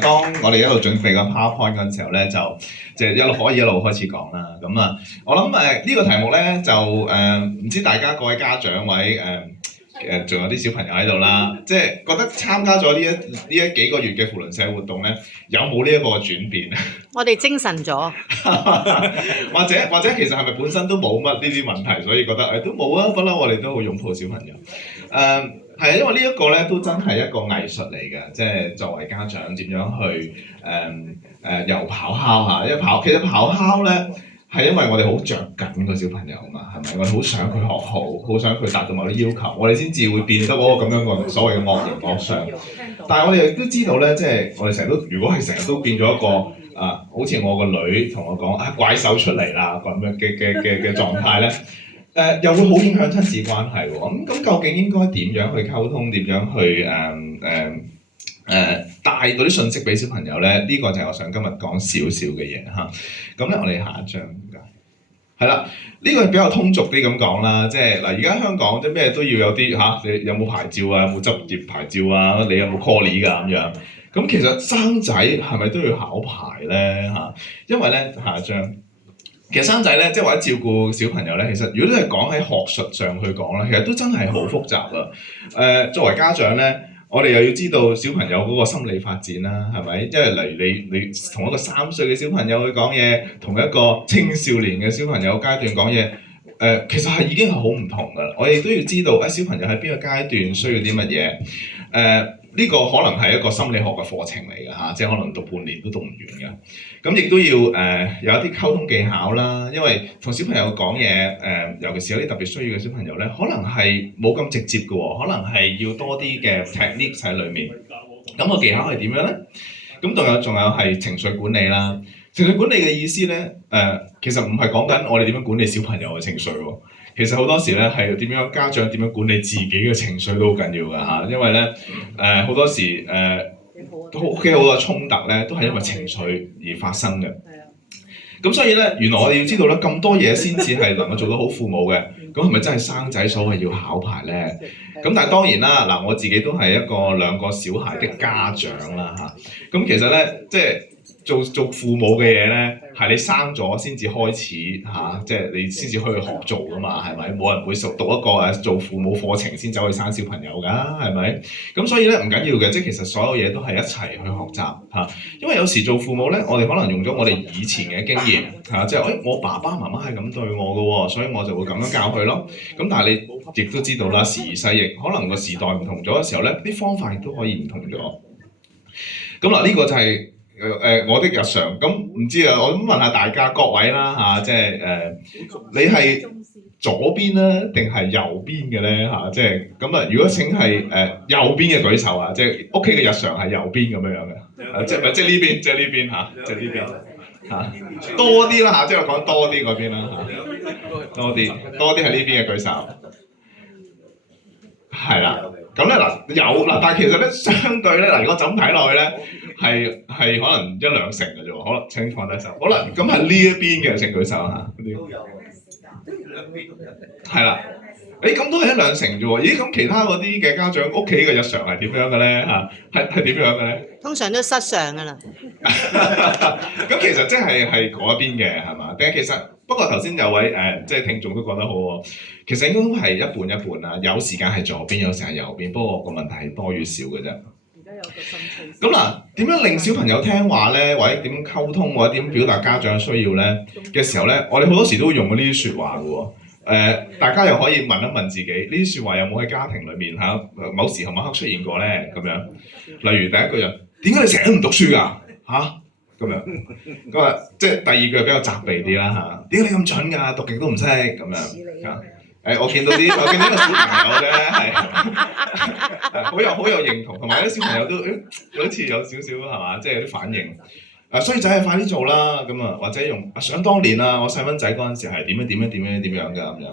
當我哋一路準備緊 PowerPoint 嗰陣時候咧，就一路開始講啦。咁啊，我諗呢個題目咧就唔知大家各位家長位仲有啲小朋友喺度啦，即係覺得參加咗呢一幾個月嘅扶輪社活動咧，有冇呢一個轉變？我哋精神咗，或者其實係咪本身都冇乜呢啲問題，所以覺得都冇啊，不嬲我哋都好擁抱小朋友。係啊，因為呢一個咧都真係一個藝術嚟嘅，即係作為家長點樣去由跑敲嚇，因為其實跑敲咧係因為我哋好着緊個小朋友嘛，係咪？我哋好想佢學好，好想佢達到某啲要求，我哋先至會變得嗰個咁樣個所謂嘅惡形惡相。但係我哋亦都知道咧，即係我哋成日都，如果係成日都變咗一個好似我個女同我講怪獸出嚟啦咁樣嘅狀態咧。又會好影響親子關係喎，咁究竟應該點樣去溝通？點樣去帶嗰啲信息俾小朋友咧？呢個就係我想今日講少少嘅嘢嚇。咁咧，我哋下一張唔該。係啦，呢個比較通俗啲咁講啦，即係嗱，而家香港即係咩都要有啲嚇，你有冇牌照啊？有冇執業牌照啊？你有冇 call 㗎咁樣？咁其實生仔係咪都要考牌咧嚇？因為咧，下一張。其實生仔咧，即係或者照顧小朋友咧，其實如果都係講喺學術上去講咧，其實都真係好複雜啊！作為家長咧，我哋又要知道小朋友嗰個心理發展啦，係咪？因為例如你同一個3歲嘅小朋友去講嘢，同一個青少年嘅小朋友階段講嘢，其實係已經係好唔同㗎啦。我哋都要知道小朋友喺邊個階段需要啲乜嘢。呢個可能係一個心理學嘅課程嚟㗎嚇，即係可能讀半年都讀唔完㗎。咁亦都要有一啲溝通技巧啦，因為同小朋友講嘢尤其是有啲特別需要嘅小朋友咧，可能係冇咁直接嘅喎，可能係要多啲嘅 technique 喺裡面。咁個技巧係點樣咧？咁仲有係情緒管理啦。情緒管理嘅意思咧，其實唔係講緊我哋點樣管理小朋友嘅情緒喎。其實好多時咧係點樣家長點樣管理自己嘅情緒都好緊要㗎嚇，因為咧好多時屋企好多衝突咧都係因為情緒而發生嘅。咁所以咧，原來我哋要知道咧咁多嘢先至係能夠做到好父母嘅。咁係咪真係生仔所謂要考牌咧？咁但係當然啦，嗱我自己都係兩個小孩的家長啦嚇。咁其實咧即係。做父母嘅嘢咧，係你生咗先至開始嚇，即係你先至可以學做噶嘛，係咪？冇人會讀一個做父母課程先走去生小朋友㗎，係咪？咁所以咧唔緊要嘅，即係其實所有嘢都係一齊去學習嚇。因為有時做父母咧，我哋可能用咗我哋以前嘅經驗嚇，即係我爸爸媽媽係咁對我嘅喎，所以我就會咁樣教佢咯。咁但係你亦都知道啦，時移世易，可能個時代唔同咗嘅時候咧，啲方法亦都可以唔同咗。咁嗱，呢個就係。我的日常，咁唔知啊，我咁問下大家各位啦嚇，即係你係左邊咧定係右邊嘅咧嚇？即係咁啊！如果請係右邊嘅舉手啊，即係屋企嘅日常係右邊咁樣嘅，即係呢邊，即係呢邊嚇，即係呢邊嚇，多啲啦嚇，即係我講多啲嗰邊啦嚇，多啲係呢邊嘅舉手，係啦。咁咧嗱有嗱，但係其實咧相對咧嗱，如果就咁睇落去咧，係可能1-2成嘅啫喎，可能請放低手。好啦，咁係呢一邊嘅請舉手嚇。都有兩邊係啦，咁都係1-2成啫喎。咦，咁其他嗰啲嘅家長屋企嘅日常係點樣嘅咧嚇？係點樣嘅咧？通常都失常㗎啦。咁其實即係嗰邊嘅係嘛？但係其實不過頭先有位即係聽眾都講得好喎，其實應該都係一半一半啦。有時間係左邊，有時係右邊，不過個問題係多與少嘅啫。而家有個新趨勢。咁嗱，點樣令小朋友聽話咧，或者點樣溝通，或者點表達家長嘅需要咧嘅時候咧，我哋好多時都會用呢啲説話嘅喎。大家又可以問一問自己，呢啲説話有冇喺家庭裏面嚇某時候某刻出現過咧？咁樣，例如第一句人，點解你成日都唔讀書㗎？嚇？咁樣，咁啊，即係第二句比較責備啲啦嚇。點解你咁蠢㗎？讀極都唔識咁樣。我見到個小朋友咧係好有認同，同埋啲小朋友都好似有少少係嘛，即係有啲反應。衰仔快啲做啦咁啊，或者用想當年啊，我細蚊仔嗰陣時係點樣㗎咁樣。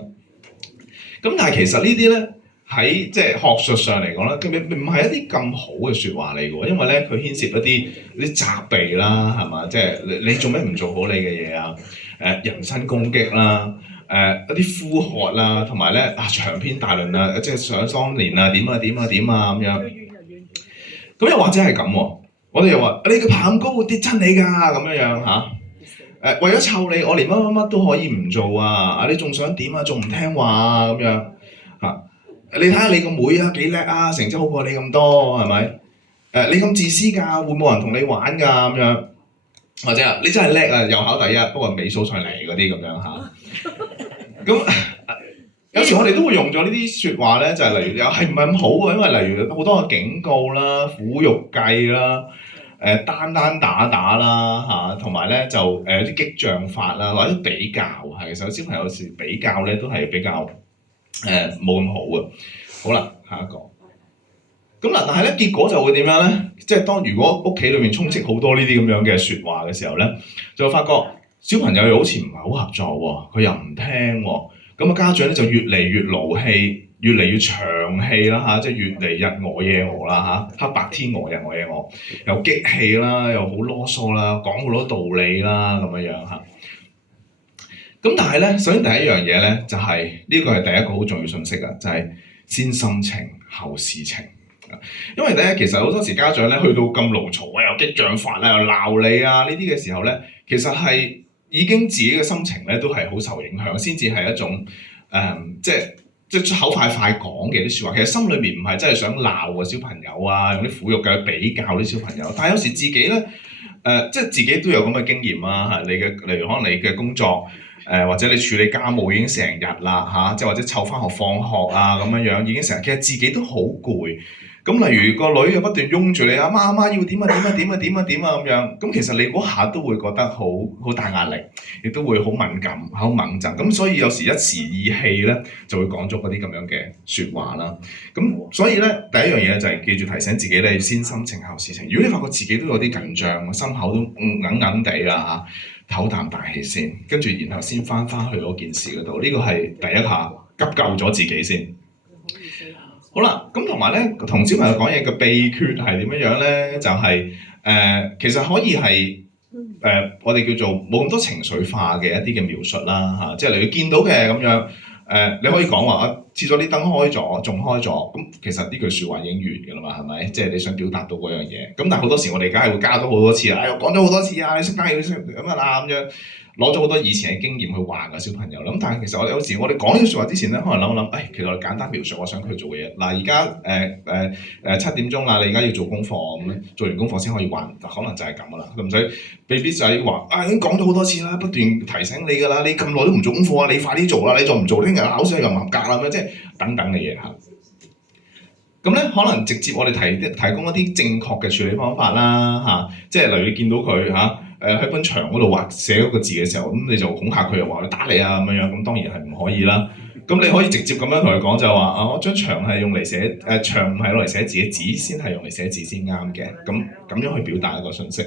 咁但係其實呢啲咧喺即係學術上嚟講咧，佢唔係一啲咁好嘅説話嚟嘅喎，因為咧佢牽涉一啲責備啦，係嘛？即係你做咩唔做好你嘅嘢啊？人身攻擊啦，一啲呼喝啦，同埋咧長篇大論啊，即係想當年啊點啊咁樣。咁又或者係咁喎，我哋又話你個爬咁高會跌親你㗎咁樣嚇。為咗湊你，我連乜乜乜都可以唔做啊！你仲想點啊？仲唔聽話啊？咁樣嚇。你睇下你個妹啊幾叻啊，成績好過你咁多係咪？你咁自私㗎，會冇人同你玩㗎咁樣。或者你真係叻啊，又考第一，不過尾數上嚟嗰啲咁樣嚇。咁有時我哋都會用咗呢啲説話咧，就係例如又係唔係咁好啊？因為例如好多嘅警告啦、苦肉計啦、單打啦嚇，同埋咧就啲激將法啦，或者比較係，其實小朋友有時比較咧都係比較冇咁好嘅。好啦，下一個。咁嗱，但係咧結果就會點樣咧？即係當如果屋企裏面充斥好多呢啲咁樣嘅説話嘅時候咧，就會發覺小朋友又好似唔係好合作喎，佢又唔聽喎。咁啊家長咧就越嚟越勞氣，越嚟越長氣啦嚇，即係越嚟日我夜我啦嚇，黑白天鵝日我夜我，又激氣啦，又好囉嗦啦，講好多道理啦咁樣樣嚇。咁但係咧，首先第一樣嘢咧就係呢個係第一個好重要信息啊，就係先心情後事情。因為咧，其實好多時家長咧去到咁勞嘈啊，又激將法啊，又鬧你啊呢啲嘅時候咧，其實係已經自己嘅心情咧都係好受影響，先至係一種即係口快講嘅啲説話。其實心裏面唔係真係想鬧個小朋友啊，用啲苦肉計去比較啲小朋友。但係有時自己咧即係自己都有咁嘅經驗啦嚇。例如可能你嘅工作或者你處理家務已經成日啦嚇，即係或者湊翻學放學啊咁樣樣已經成日，其實自己都好攰。咁例如個女又不斷擁住你，阿媽要點啊咁樣，咁其實你嗰下都會覺得好大壓力，亦都會好敏感、好猛震，咁所以有時一時意氣咧就會講咗嗰啲咁樣嘅説話啦。咁所以咧第一樣嘢就係記住提醒自己咧，先心情後事情。如果你發覺自己都有啲緊張，心口都硬地啦嚇，唞啖大氣先，跟住然後先翻去嗰件事嗰度，呢個係第一下急救咗自己先。好啦，咁同埋咧，同小朋友講嘢嘅秘訣係點樣咧？就係其實可以係我哋叫做冇咁多情緒化嘅一啲嘅描述啦嚇，即係例如見到嘅咁樣你可以講話啊，廁所啲燈開咗，仲開咗，咁其實呢句説話已經完㗎啦嘛，係咪？即係你想表達到嗰樣嘢，咁但係好多時我哋梗係會加咗好多次啦，講咗好多次啊，你識得要識咁啊啦咁樣。攞咗好多以前嘅經驗去話個小朋友啦，咁但係其實我哋有時我哋講呢句説話之前咧，可能諗一諗，其實我哋簡單描述我想佢做嘅嘢。嗱，而家7點鐘啦，你而家要做功課咁，做完功課先可以還，可能就係咁噶啦，唔使未必就係話已經講咗好多次啦，不斷提醒你㗎啦，你咁耐都唔做功課啊，你快啲做啦，你再唔做聽日考試又唔合格啦，咁即係等等嘅嘢嚇。咁咧可能直接我哋提供一啲正確嘅處理方法啦嚇，即係例如你見到佢嚇。喺本牆嗰度寫嗰個字嘅時候，咁你就恐嚇佢，又話佢打你啊咁樣，咁當然係唔可以啦。咁你可以直接咁樣同佢講就話我張牆係用嚟寫牆唔係攞嚟寫字嘅，紙先係用嚟寫字先啱嘅。咁樣去表達一個信息。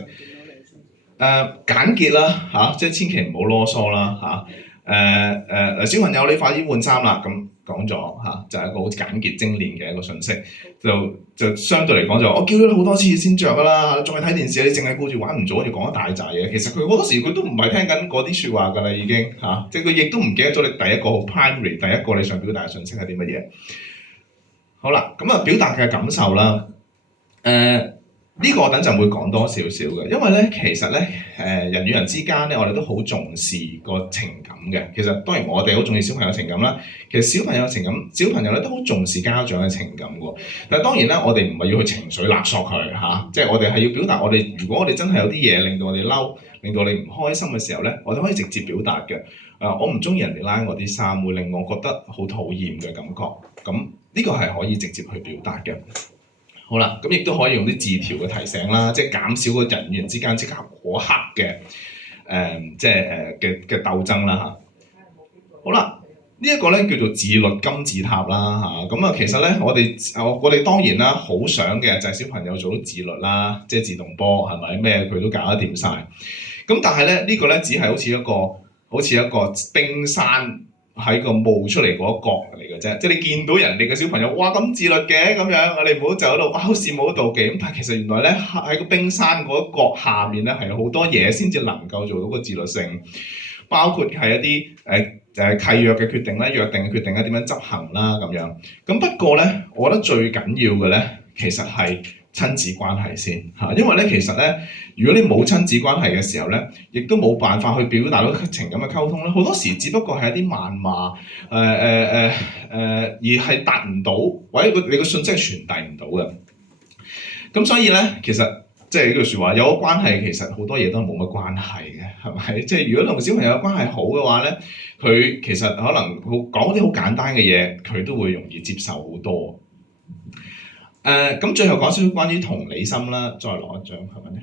簡潔啦嚇，即係千祈唔好囉嗦啦嚇。小朋友你快啲換衫啦咁。講咗嚇，就係一個好簡潔精煉嘅一個信息，就相對嚟講就我叫咗你好多次先着㗎啦，仲係睇電視你淨係顧住玩唔做，跟住講一大紮嘢，其實佢好多時佢都唔係聽緊嗰啲説話㗎啦已經嚇，即係佢亦都唔記得咗你第一個好 primary 第一個你想表達嘅信息係啲乜嘢。好啦，咁啊表達嘅感受啦，呢個我等陣會講多少少嘅，因為咧其實咧人與人之間咧，我哋都好重視個情感嘅。其實當然我哋好重視小朋友情感啦，其實小朋友情感，小朋友咧都好重視家長嘅情感喎。但係當然啦，我哋唔係要去情緒勒索佢嚇，即係我哋係要表達我哋，如果我哋真係有啲嘢令到我哋嬲，令到你唔開心嘅時候咧，我哋可以直接表達嘅。我唔中意人哋拉我啲衫，會令我覺得好討厭嘅感覺。咁呢個係可以直接去表達嘅。好啦，咁亦都可以用啲字條嘅提醒啦，即係減少個人與人之間即刻嗰刻嘅嘅鬥爭啦嚇。好啦，呢一個咧叫做自律金字塔啦嚇。咁其實咧我哋當然啦，好想嘅就係小朋友做到自律啦，即係自動波係咪？咩佢都搞得掂晒。咁但係咧呢個咧只係好似一個冰山喺個冒出嚟嗰一角嚟嘅啫，即係你見到人哋嘅小朋友，哇咁自律嘅咁樣，我哋唔好就喺度哇好羨慕好妒忌咁，但係其實原來咧喺個冰山嗰一角下面咧係好多嘢先至能夠做到個自律性，包括係一啲契約嘅決定啦、約定嘅決定啦、點樣執行啦咁樣。咁不過咧，我覺得最緊要嘅咧，其實係親子關係先嚇，因為咧其實咧，如果你冇親子關係嘅時候咧，亦都冇辦法去表達到情感嘅溝通咧，好多時只不過係一啲謾罵而係達唔到，或者你個信息係傳遞唔到嘅。咁所以咧，其實即係呢句説話，有個關係其實好多嘢都係冇乜關係嘅，係咪？即係如果同小朋友嘅關係好嘅話咧，佢其實可能講啲好簡單嘅嘢，佢都會容易接受好多。咁最後講少少關於同理心啦，再攞一張係咪咧？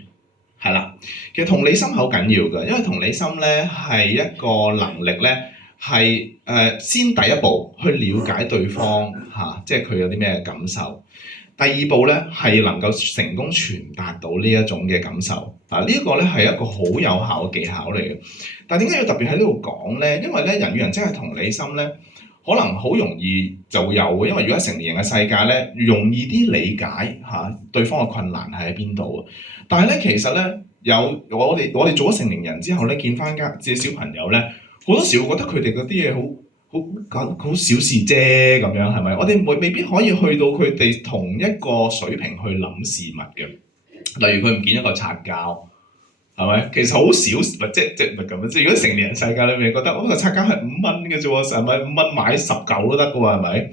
係啦，其實同理心好緊要嘅，因為同理心咧係一個能力咧，係先第一步去了解對方嚇，即係佢有啲咩感受。第二步咧係能夠成功傳達到呢一種嘅感受。呢一個咧係一個好有效嘅技巧嚟嘅。但係點解要特別喺呢度講咧？因為咧人與人真係同理心咧，可能好容易就會有嘅，因為如果成年人嘅世界咧，容易啲理解嚇對方嘅困難係喺邊度啊。但係咧其實咧我哋做咗成年人之後咧，見翻即係小朋友咧，好多時會覺得佢哋嗰啲嘢好小事啫咁樣，係咪？我哋未必可以去到佢哋同一個水平去諗事物嘅。例如佢唔見一個擦膠，係咪？其實好少，即係唔係咁樣？即係如果成年人世界裏面覺得嗰個擦膠係5蚊嘅啫喎，係咪5蚊買10嚿都得嘅喎？係咪？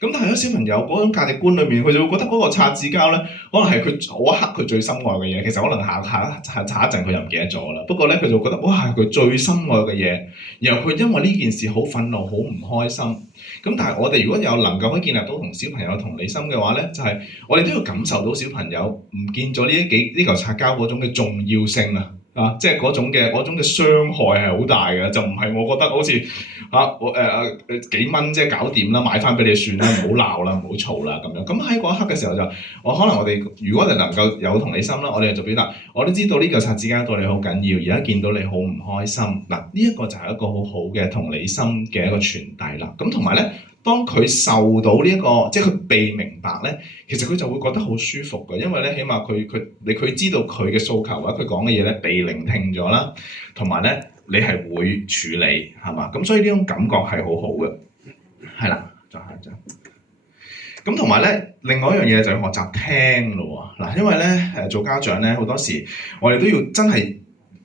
咁但係有小朋友嗰種價值觀裏面，佢就會覺得嗰個擦紙膠咧，可能係佢嗰一刻佢最深愛嘅嘢。其實可能下一陣佢又唔記得咗啦。不過咧，佢就覺得哇係佢最深愛嘅嘢，然後佢因為呢件事好憤怒、好唔開心。咁但係我哋如果有能夠可以建立到同小朋友同理心嘅話咧，就係我哋都要感受到小朋友唔見咗呢嚿擦膠嗰種嘅重要性啊！即係嗰種嘅傷害係好大嘅，就唔係我覺得好似幾蚊啫搞掂啦，買翻俾你算啦，唔好鬧啦，唔好嘈啦咁樣。咁喺嗰一刻嘅時候就，可能我哋如果我哋能夠有同理心啦，我哋就表達，我都知道呢嚿擦紙膠對你好緊要，而家見到你好唔開心，嗱呢一個就係一個好好嘅同理心嘅一個傳遞啦。咁同埋咧，當佢受到呢一個，即係佢被明白咧，其實佢就會覺得好舒服嘅，因為咧起碼佢知道佢嘅訴求或者佢講嘅嘢咧被聆聽咗啦，同埋咧你係會處理係嘛？咁所以呢種感覺係好好嘅，係啦，再下一張。咁同埋咧，另外一樣嘢就係學習聽咯喎。嗱，因為咧做家長咧好多時，我哋都要真係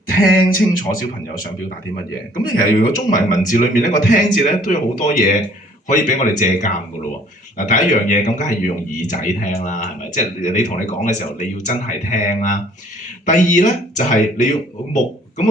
聽清楚小朋友想表達啲乜嘢。咁其實如果中文文字裏面呢個聽字咧都有好多嘢可以俾我哋借鑑噶咯喎。嗱，第一樣嘢咁梗係要用耳仔聽啦，係咪？即係你同你講嘅時候，你要真係聽啦。第二咧就係你要目。咁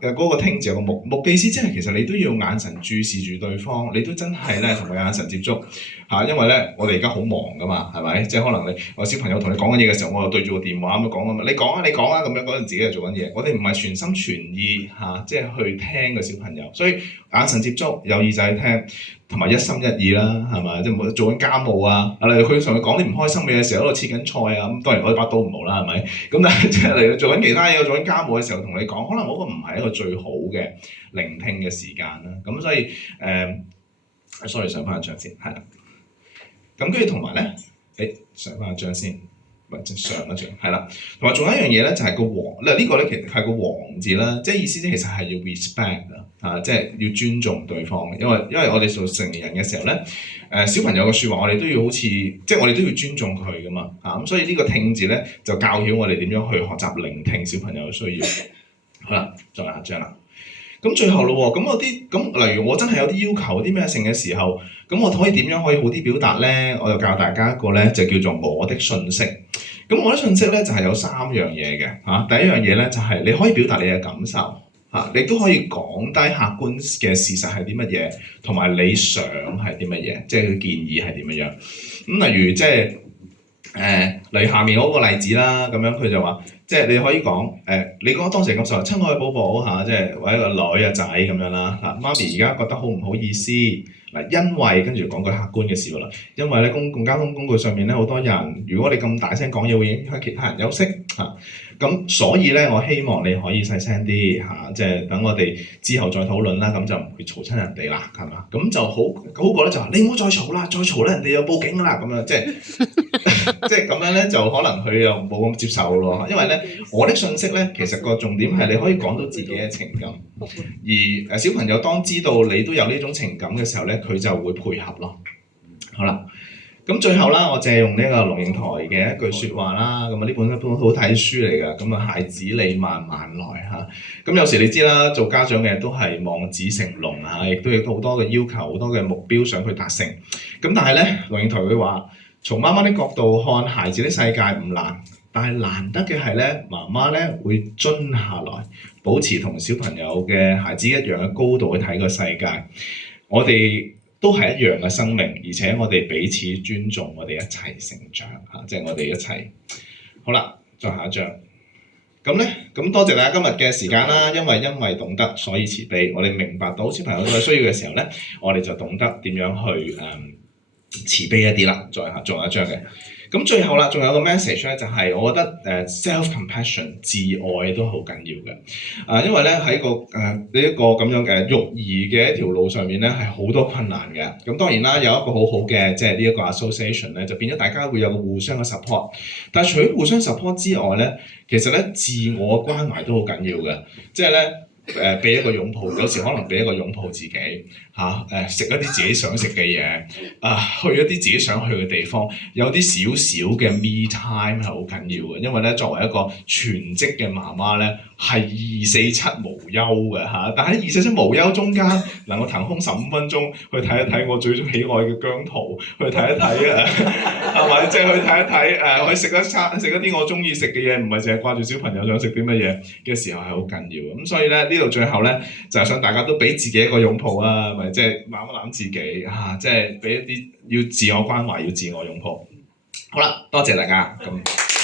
嗰個聽字有個目嘅意思，即係其實你都要眼神注視住對方，你都真係咧同佢眼神接觸嚇，因為咧我哋而家好忙噶嘛，係咪？即係可能我小朋友同你講緊嘢嘅時候，我又對住個電話咁樣講啊嘛，你講啊咁樣嗰陣自己又做緊嘢，我哋唔係全心全意嚇，即係去聽個小朋友，所以眼神接觸，有耳仔聽，同埋一心一意啦，係咪？即係做緊家務啊，例如佢同佢講啲唔開心嘅時候，喺度切緊菜啊，咁當然攞把刀唔好啦，係咪？咁但係即係嚟做緊其他嘢，做緊家務嘅時候同你講，可能嗰個唔係一個最好嘅聆聽嘅時間啦。咁所以sorry 上翻一張先，係啦。咁跟住同埋咧，上翻一張先，或者上一張，係啦。同埋仲有一樣嘢咧，就係個王，呢個咧其實係個王字啦，即係意思即係其實係要 respect 啊，即係要尊重對方。因為我哋做成年人嘅時候咧，小朋友嘅説話我哋都要好似，即係我哋都要尊重佢噶嘛，咁所以呢個聽字咧就教曉我哋點樣去學習聆聽小朋友嘅需要。好啦，再下張啦。咁最後咯喎，咁例如我真係有啲要求啲咩性嘅時候，咁我可以點樣可以好啲表達咧？我就教大家一個咧，就叫做我的訊息。咁我的訊息咧就係有3樣嘢嘅。第一樣嘢咧就係你可以表達你嘅感受你都可以講低客觀嘅事實係啲乜嘢，同埋你想係啲乜嘢，即係佢建議係點樣。咁例如即係例如下面嗰個例子啦，咁樣佢就話，即係你可以講你講當時嘅感受，親愛嘅寶寶嚇，即係或者個女啊仔咁樣啦嚇，媽咪而家覺得好唔好意思嗱，因為跟住講句客觀嘅事㗎啦，因為咧公共交通工具上面咧好多人，如果你咁大聲講嘢會影響其他人休息嚇。咁所以咧，我希望你可以細聲啲嚇，即係等我哋之後再討論啦，咁就唔會嘈親人哋啦，係嘛？咁就好過咧就話你唔好再嘈啦，再嘈咧人哋又報警啦，咁樣即係咁樣咧就可能佢又冇咁接受咯，因為咧我的訊息咧其實個重點係你可以講到自己嘅情感，而小朋友當知道你都有呢種情感嘅時候咧，佢就會配合咯。好啦。咁最後啦，我借用呢個龍應台嘅一句説話啦，咁啊呢本一本好睇書嚟㗎，咁啊孩子你慢慢來嚇。咁有時你知啦，做家長嘅都係望子成龍嚇，亦都有好多嘅要求、好多嘅目標想去達成。咁但係咧，龍應台佢話，從媽媽的角度看孩子的世界唔難，但係難得嘅係咧，媽媽咧會蹲下來，保持同小朋友嘅孩子一樣嘅高度去睇個世界。我哋都係一樣嘅生命，而且我哋彼此尊重，我哋一齊成長嚇，即係我哋一齊。好啦，再下一章。咁咧，咁多謝大家今日嘅時間啦，因為懂得，所以慈悲。我哋明白到小朋友都有需要嘅時候咧，我哋就懂得點樣去慈悲一啲啦。再下仲有一章嘅。咁最後啦，仲有個 message 咧，就係我覺得self-compassion 自愛都好緊要嘅。因為咧喺呢一個咁樣嘅育兒嘅一條路上面咧，係好多困難嘅。咁當然啦，有一個好好嘅即係呢一個 association 咧，就變咗大家會有個互相嘅 support。但係除咗互相 support 之外咧，其實咧自我關懷都好緊要嘅，即係咧。俾一個擁抱，有時可能俾一個擁抱自己嚇，食一啲自己想食嘅嘢，去一啲自己想去嘅地方，有啲少少嘅 me time 係好緊要嘅，因為咧作為一個全職嘅媽媽咧係247無休嘅嚇，但喺247無休中間能夠騰空15分鐘去睇一睇我最喜愛嘅姜濤，去睇一睇係咪？即係去睇一睇去食一啲我中意食嘅嘢，唔係淨係掛住小朋友想食啲乜嘢嘅時候係好緊要嘅。咁所以咧呢度最後咧就係想大家都俾自己一個擁抱啊，咪即係攬一攬自己嚇，即係俾一啲要自我關懷，要自我擁抱。好啦，多謝大家咁。